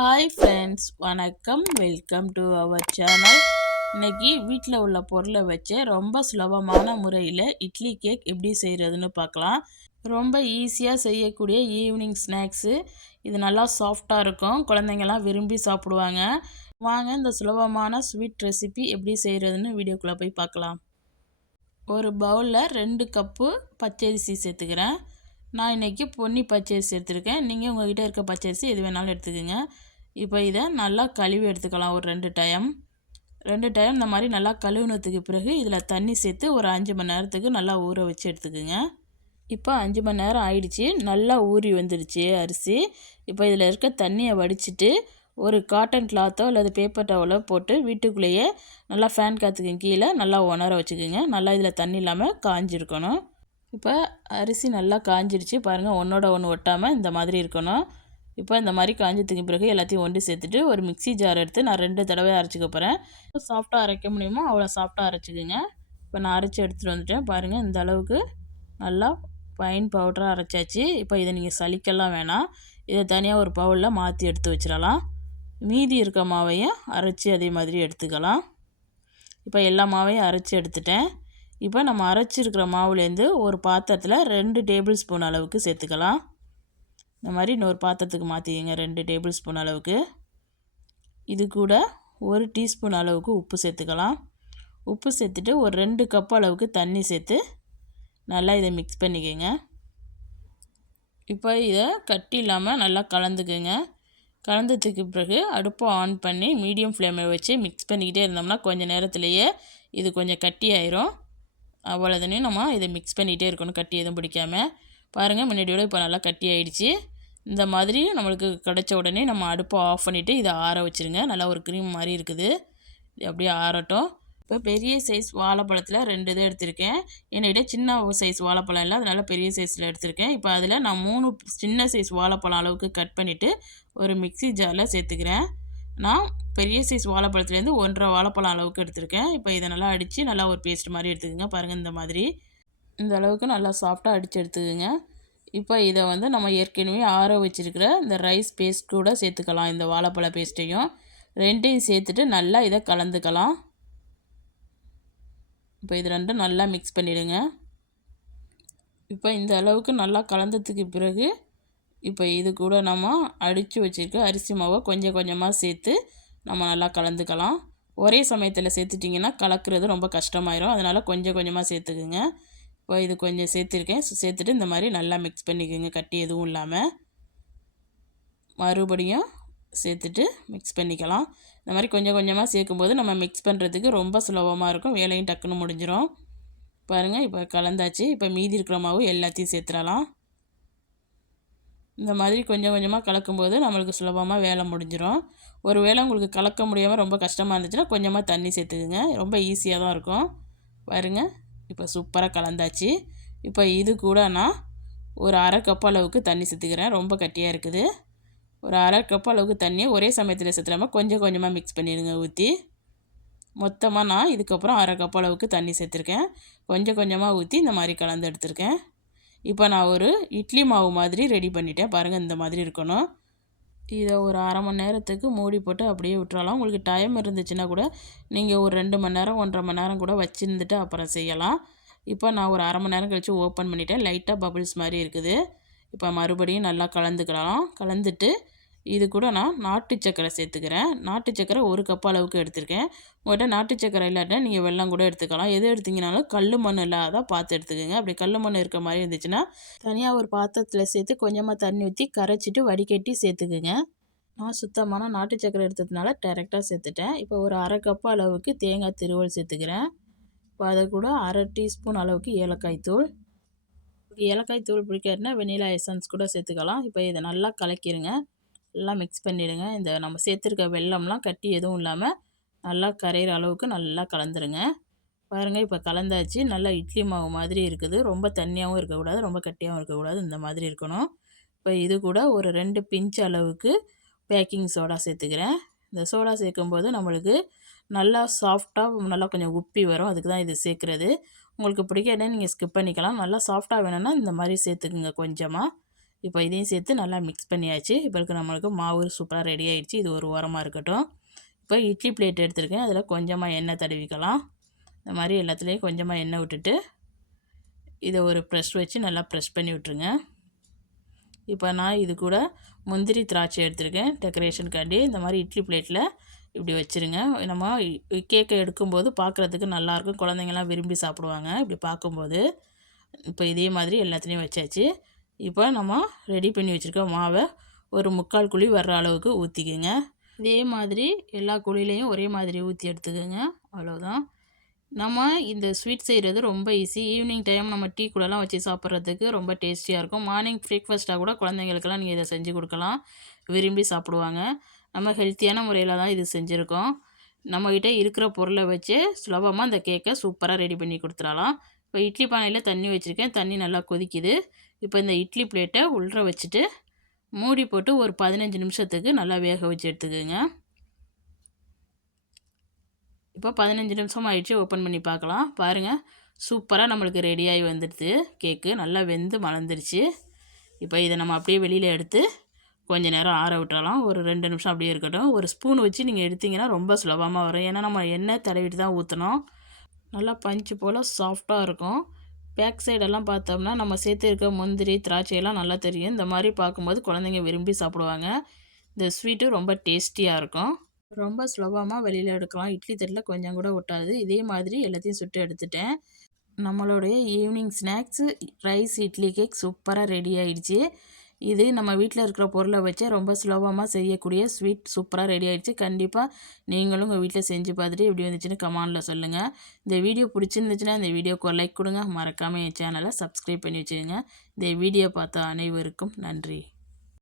Hi friends, வணக்கம். Welcome to our channel. இன்னைக்கு வீட்டில் உள்ள பொருளை வச்சு ரொம்ப சுலபமான முறையில் இட்லி கேக் எப்படி செய்கிறதுன்னு பார்க்கலாம். ரொம்ப ஈஸியாக செய்யக்கூடிய ஈவினிங் ஸ்நாக்ஸு. இது நல்லா சாஃப்டாக இருக்கும், குழந்தைங்கள்லாம் விரும்பி சாப்பிடுவாங்க. வாங்க இந்த சுலபமான ஸ்வீட் ரெசிபி எப்படி செய்கிறதுன்னு வீடியோக்குள்ளே போய் பார்க்கலாம். ஒரு பவுலில் 2 கப்பு பச்சரிசி சேர்த்துக்கிறேன். நான் இன்றைக்கி பொன்னி பச்சரிசி எடுத்துருக்கேன். நீங்கள் உங்கள்கிட்ட இருக்க பச்சரிசி எது வேணாலும் எடுத்துக்கோங்க. இப்போ இதை நல்லா கழுவி எடுத்துக்கலாம். ஒரு 2 டைம் இந்த மாதிரி நல்லா கழுவுனதுக்கு பிறகு இதில் தண்ணி சேர்த்து ஒரு 5 மணி நேரத்துக்கு நல்லா ஊற வச்சு எடுத்துக்கோங்க. இப்போ 5 மணி நேரம் ஆயிடுச்சு, நல்லா ஊறி வந்துடுச்சு அரிசி. இப்போ இதில் இருக்க தண்ணியை வடிச்சிட்டு ஒரு காட்டன் கிளாத்தோ அல்லது பேப்பர் டவலோ போட்டு வீட்டுக்குள்ளேயே நல்லா ஃபேன் காற்றுக்கு கீழே நல்லா உணர வச்சுக்கோங்க. நல்லா இதில் தண்ணி இல்லாமல் காஞ்சிருக்கணும். இப்போ அரிசி நல்லா காஞ்சிடுச்சு பாருங்கள், ஒன்றோட ஒன்று ஒட்டாமல் இந்த மாதிரி இருக்கணும். இப்போ இந்த மாதிரி காஞ்சதுக்கு பிறகு எல்லாத்தையும் ஒன்று சேர்த்துட்டு ஒரு மிக்ஸி ஜார் எடுத்து நான் 2 தடவை அரைச்சிக்க போகிறேன். சாஃப்டாக அரைக்க முடியுமோ அவ்வளோ சாஃப்டாக அரைச்சிக்கோங்க. இப்போ நான் அரைச்சி எடுத்துகிட்டு வந்துட்டேன் பாருங்கள், இந்த அளவுக்கு நல்லா ஃபைன் பவுடராக அரைச்சாச்சு. இப்போ இதை நீங்கள் சலிக்கலாம் வேணாம், இதை தனியாக ஒரு பவுலில் மாற்றி எடுத்து வச்சிடலாம். மீதி இருக்க மாவையும் அரைச்சி அதே மாதிரி எடுத்துக்கலாம். இப்போ எல்லா மாவையும் அரைச்சி எடுத்துட்டேன். இப்போ நம்ம அரைச்சிருக்கிற மாவுலேருந்து ஒரு பாத்திரத்தில் 2 டேபிள் ஸ்பூன் அளவுக்கு சேர்த்துக்கலாம். இந்த மாதிரி இன்னொரு பாத்திரத்துக்கு மாற்றிக்கங்க. 2 டேபிள் ஸ்பூன் அளவுக்கு. இது கூட 1 டீஸ்பூன் அளவுக்கு உப்பு சேர்த்துக்கலாம். உப்பு சேர்த்துட்டு ஒரு 2 கப் அளவுக்கு தண்ணி சேர்த்து நல்லா இதை மிக்ஸ் பண்ணிக்கோங்க. இப்போ இதை கட்டி இல்லாமல் நல்லா கலந்துக்குங்க. கலந்ததுக்கு பிறகு அடுப்பை ஆன் பண்ணி மீடியம் ஃப்ளேமில் வச்சு மிக்ஸ் பண்ணிக்கிட்டே இருந்தோம்னா கொஞ்சம் நேரத்துலேயே இது கொஞ்சம் கட்டி ஆயிரும். அவ்வளோதானே, நம்ம இதை மிக்ஸ் பண்ணிகிட்டே இருக்கணும், கட்டி எதுவும் பிடிக்காமல். பாருங்கள், முன்னாடியோட இப்போ நல்லா கட்டி ஆகிடுச்சு. இந்த மாதிரி நம்மளுக்கு கிடச்ச உடனே நம்ம அடுப்பை ஆஃப் பண்ணிவிட்டு இதை ஆற வச்சுருங்க. நல்லா ஒரு க்ரீம் மாதிரி இருக்குது, இது அப்படியே ஆறட்டும். இப்போ பெரிய சைஸ் வாழைப்பழத்தில் 2 இது எடுத்திருக்கேன். என்னிட சின்ன சைஸ் வாழைப்பழம் இல்லை, அதனால் பெரிய சைஸில் எடுத்திருக்கேன். இப்போ அதில் நான் 3 சின்ன சைஸ் வாழைப்பழம் அளவுக்கு கட் பண்ணிவிட்டு ஒரு மிக்ஸி ஜாரில் சேர்த்துக்கிறேன். நான் பெரிய சைஸ் வாழைப்பழத்துலேருந்து 1.5 வாழைப்பழம் அளவுக்கு எடுத்திருக்கேன். இப்போ இதை நல்லா அடித்து நல்லா ஒரு பேஸ்ட் மாதிரி எடுத்துக்கோங்க. பாருங்கள், இந்த மாதிரி இந்த அளவுக்கு நல்லா சாஃப்டாக அடித்து எடுத்துக்கோங்க. இப்போ இதை நம்ம ஏற்கனவே ஆற வச்சுருக்கிற இந்த ரைஸ் பேஸ்ட் கூட சேர்த்துக்கலாம். இந்த வாழைப்பழ பேஸ்ட்டையும் 2யும் சேர்த்துட்டு நல்லா இதை கலந்துக்கலாம். இப்போ இது 2ம் நல்லா மிக்ஸ் பண்ணிவிடுங்க. இப்போ இந்த அளவுக்கு நல்லா கலந்ததுக்கு பிறகு இப்போ இது கூட நம்ம அடித்து வச்சுருக்க அரிசி மாவை கொஞ்சம் கொஞ்சமாக சேர்த்து நம்ம நல்லா கலந்துக்கலாம். ஒரே சமயத்தில் சேர்த்துட்டிங்கன்னா கலக்கிறது ரொம்ப கஷ்டமாயிரும், அதனால் கொஞ்சம் கொஞ்சமாக சேர்த்துக்குங்க. இப்போ இது கொஞ்சம் சேர்த்துருக்கேன். சேர்த்துட்டு இந்த மாதிரி நல்லா மிக்ஸ் பண்ணிக்கோங்க, கட்டி எதுவும் இல்லாமல். மறுபடியும் சேர்த்துட்டு மிக்ஸ் பண்ணிக்கலாம். இந்த மாதிரி கொஞ்சம் கொஞ்சமாக சேர்க்கும்போது நம்ம மிக்ஸ் பண்ணுறதுக்கு ரொம்ப சுலபமாக இருக்கும், வேலையும் டக்குன்னு முடிஞ்சிடும். பாருங்கள், இப்போ கலந்தாச்சு. இப்போ மீதி இருக்கிற மாவு எல்லாத்தையும் சேர்த்துடலாம். இந்த மாதிரி கொஞ்சம் கொஞ்சமாக கலக்கும்போது நம்மளுக்கு சுலபமாக வேலை முடிஞ்சிடும். ஒரு வேளை உங்களுக்கு கலக்க முடியாமல் ரொம்ப கஷ்டமாக இருந்துச்சுன்னா கொஞ்சமாக தண்ணி சேர்த்துக்குங்க, ரொம்ப ஈஸியாக தான் இருக்கும். பாருங்கள், இப்போ சூப்பராக கலந்தாச்சு. இப்போ இது கூட நான் ஒரு 1/2 கப் அளவுக்கு தண்ணி சேர்த்துக்கிறேன். ரொம்ப கட்டியாக இருக்குது. ஒரு 1/2 கப் அளவுக்கு தண்ணியை ஒரே சமயத்தில் சேர்த்துடாமல் கொஞ்சம் கொஞ்சமாக மிக்ஸ் பண்ணிடுங்க ஊற்றி. மொத்தமாக நான் இதுக்கப்புறம் 1/2 கப் அளவுக்கு தண்ணி சேர்த்துருக்கேன். கொஞ்சம் கொஞ்சமாக ஊற்றி இந்த மாதிரி கலந்து எடுத்துருக்கேன். இப்போ நான் ஒரு இட்லி மாவு மாதிரி ரெடி பண்ணிட்டேன். பாருங்கள், இந்த மாதிரி இருக்கணும். இதை ஒரு 1/2 மணி நேரத்துக்கு மூடி போட்டு அப்படியே விட்டுறலாம். உங்களுக்கு டைம் இருந்துச்சுன்னா கூட நீங்கள் ஒரு 2 மணி நேரம் 1.5 மணி நேரம் கூட வச்சுருந்துட்டு அப்புறம் செய்யலாம். இப்போ நான் ஒரு 1/2 மணி நேரம் கழித்து ஓப்பன் பண்ணிவிட்டேன். லைட்டாக பபிள்ஸ் மாதிரி இருக்குது. இப்போ மறுபடியும் நல்லா கலந்துக்கலாம். கலந்துட்டு இது கூட நான் நாட்டு சக்கரை சேர்த்துக்கிறேன். நாட்டு சக்கரை 1 கப் அளவுக்கு எடுத்திருக்கேன். உங்கள்கிட்ட நாட்டு சக்கரை இல்லாட்டினா நீங்கள் வெல்லம் கூட எடுத்துக்கலாம். எது எடுத்திங்கனாலும் கல் மண் இல்லாத பார்த்து எடுத்துக்கோங்க. அப்படி கல் மண் இருக்க மாதிரி இருந்துச்சுன்னா தனியாக ஒரு பாத்திரத்தில் சேர்த்து கொஞ்சமாக தண்ணி ஊற்றி கரைச்சிட்டு வடிகட்டி சேர்த்துக்குங்க. நான் சுத்தமான நாட்டு சக்கரை எடுத்ததுனால டைரெக்டாக சேர்த்துட்டேன். இப்போ ஒரு 1/2 கப் அளவுக்கு தேங்காய் திருவல் சேர்த்துக்கிறேன். இப்போ அதை கூட 1/2 டீஸ்பூன் அளவுக்கு ஏலக்காய் தூள். ஏலக்காய் தூள் பிடிக்காதுன்னா வெனிலா எசன்ஸ் கூட சேர்த்துக்கலாம். இப்போ இதை நல்லா கலக்கிடுங்க, எல்லாம் மிக்ஸ் பண்ணிவிடுங்க. இந்த நம்ம சேர்த்துருக்க வெல்லம்லாம் கட்டி எதுவும் இல்லாமல் நல்லா கரையிற அளவுக்கு நல்லா கலந்துருங்க. பாருங்கள், இப்போ கலந்தாச்சு. நல்லா இட்லி மாவு மாதிரி இருக்குது. ரொம்ப தண்ணியாகவும் இருக்கக்கூடாது, ரொம்ப கட்டியாகவும் இருக்கக்கூடாது, இந்த மாதிரி இருக்கணும். இப்போ இது கூட ஒரு 2 பிஞ்ச் அளவுக்கு பேக்கிங் சோடா சேர்த்துக்கிறேன். இந்த சோடா சேர்க்கும்போது நம்மளுக்கு நல்லா சாஃப்டாக நல்லா கொஞ்சம் உப்பி வரும், அதுக்கு தான் இது சேர்க்குறது. உங்களுக்கு பிடிக்காதுன்னா நீங்கள் ஸ்கிப் பண்ணிக்கலாம். நல்லா சாஃப்டாக வேணும்னா இந்த மாதிரி சேர்த்துக்குங்க கொஞ்சமாக. இப்போ இதையும் சேர்த்து நல்லா மிக்ஸ் பண்ணியாச்சு. இப்போ நம்மளுக்கு மாவு சூப்பராக ரெடி ஆயிடுச்சு. இது ஒரு ஓரமாக இருக்கட்டும். இப்போ இட்லி பிளேட் எடுத்துருக்கேன். அதில் கொஞ்சமாக எண்ணெய் தடவிக்கலாம். இந்த மாதிரி எல்லாத்துலேயும் கொஞ்சமாக எண்ணெய் விட்டுட்டு இதை ஒரு ப்ரெஷ் வச்சு நல்லா ப்ரெஷ் பண்ணி விட்டுருங்க. இப்போ நான் இது கூட முந்திரி திராட்சை எடுத்துருக்கேன் டெக்கரேஷனுக்காண்டி. இந்த மாதிரி இட்லி பிளேட்டில் இப்படி வச்சுருங்க. நம்ம கேக்கை எடுக்கும்போது பார்க்குறதுக்கு நல்லாயிருக்கும். குழந்தைங்கள்லாம் விரும்பி சாப்பிடுவாங்க இப்படி பார்க்கும்போது. இப்போ இதே மாதிரி எல்லாத்துலேயும் வச்சாச்சு. இப்போ நம்ம ரெடி பண்ணி வச்சுருக்க மாவை ஒரு 3/4 குழி வர்ற அளவுக்கு ஊற்றிக்குங்க. இதே மாதிரி எல்லா குழிலையும் ஒரே மாதிரி ஊற்றி எடுத்துக்கோங்க. அவ்வளோதான். நம்ம இந்த ஸ்வீட் செய்கிறது ரொம்ப ஈஸி. ஈவினிங் டைம் நம்ம டீ கூடலாம் வச்சு சாப்பிட்றதுக்கு ரொம்ப டேஸ்டியாக இருக்கும். மார்னிங் பிரேக்ஃபாஸ்ட்டாக கூட குழந்தைங்களுக்கெல்லாம் நீங்கள் இதை செஞ்சு கொடுக்கலாம். விரும்பி சாப்பிடுவாங்க. நம்ம ஹெல்த்தியான முறையில் தான் இது செஞ்சுருக்கோம். நம்மக்கிட்ட இருக்கிற பொருளை வச்சு சுலபமாக இந்த கேக்கை சூப்பராக ரெடி பண்ணி கொடுத்துடலாம். இப்போ இட்லி பானையில் தண்ணி வச்சுருக்கேன். தண்ணி நல்லா கொதிக்குது. இப்போ இந்த இட்லி பிளேட்டை உள்ளே வச்சுட்டு மூடி போட்டு ஒரு 15 நிமிஷத்துக்கு நல்லா வேக வச்சு எடுத்துக்கோங்க. இப்போ 15 நிமிஷம் ஆயிடுச்சு. ஓப்பன் பண்ணி பார்க்கலாம். பாருங்கள், சூப்பராக நம்மளுக்கு ரெடியாகி வந்துடுது. கேக்கு நல்லா வெந்து மலர்ந்துருச்சு. இப்போ இதை நம்ம அப்படியே வெளியில் எடுத்து கொஞ்சம் நேரம் ஆற விட்டுறலாம். ஒரு 2 நிமிஷம் அப்படியே இருக்கட்டும். ஒரு ஸ்பூன் வச்சு நீங்கள் எடுத்திங்கன்னா ரொம்ப சுலபமாக வரும். ஏன்னா நம்ம எண்ணெய் தடவிட்டு தான் ஊற்றணும். நல்லா பஞ்சு போல் சாஃப்டாக இருக்கும். பேக் சைடெல்லாம் பார்த்தோம்னா நம்ம சேர்த்துருக்க முந்திரி திராட்சையெல்லாம் நல்லா தெரியும். இந்த மாதிரி பார்க்கும்போது குழந்தைங்க விரும்பி சாப்பிடுவாங்க. இந்த ஸ்வீட்டு ரொம்ப டேஸ்டியாக இருக்கும். ரொம்ப சுலபமாக வெளியில் எடுக்கலாம். இட்லி தட்டில் கொஞ்சம் கூட ஒட்டாது. இதே மாதிரி எல்லாத்தையும் சுட்டு எடுத்துட்டேன். நம்மளுடைய evening snacks rice idli cake சூப்பராக ரெடி ஆகிடுச்சு. இது நம்ம வீட்டில் இருக்கிற பொருளை வச்சு ரொம்ப சுலபமாக செய்யக்கூடிய ஸ்வீட் சூப்பராக ரெடி ஆகிடுச்சு. கண்டிப்பாக நீங்களும் உங்கள் வீட்டில் செஞ்சு பார்த்துட்டு எப்படி வந்துச்சுன்னு கமெண்டில் சொல்லுங்கள். இந்த வீடியோ பிடிச்சிருந்துச்சுன்னா இந்த வீடியோக்கு ஒரு லைக் கொடுங்க. மறக்காமல் என் சேனலை சப்ஸ்கிரைப் பண்ணி வச்சுக்கோங்க. இந்த வீடியோ பார்த்த அனைவருக்கும் நன்றி.